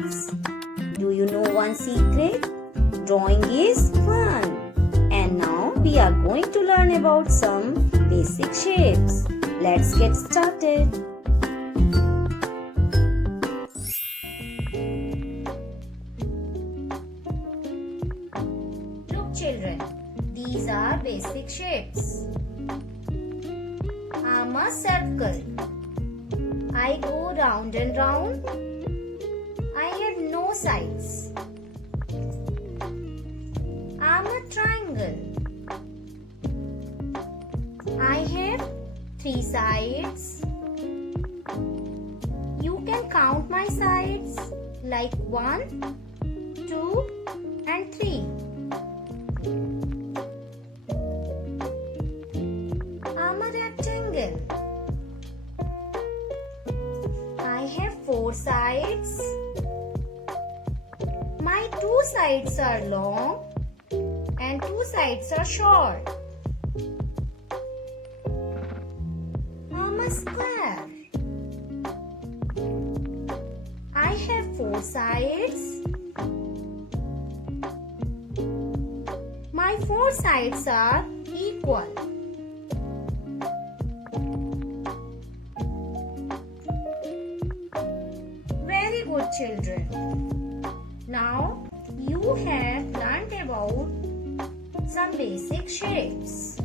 shapes. Do you know one secret? Drawing is fun. And now we are going to learn about some basic shapes. Let's get started. Look children, these are basic shapes. I'm a circle. I go round and round. I have no sides. I'm a triangle. I have 3 sides. You can count my sides like 1, 2 and 3. I'm a rectangle. I have 4 sides. My 2 sides are long and 2 sides are short. I'm a square. I have 4 sides. My 4 sides are equal. Very good children. Now you have learned about some basic shapes.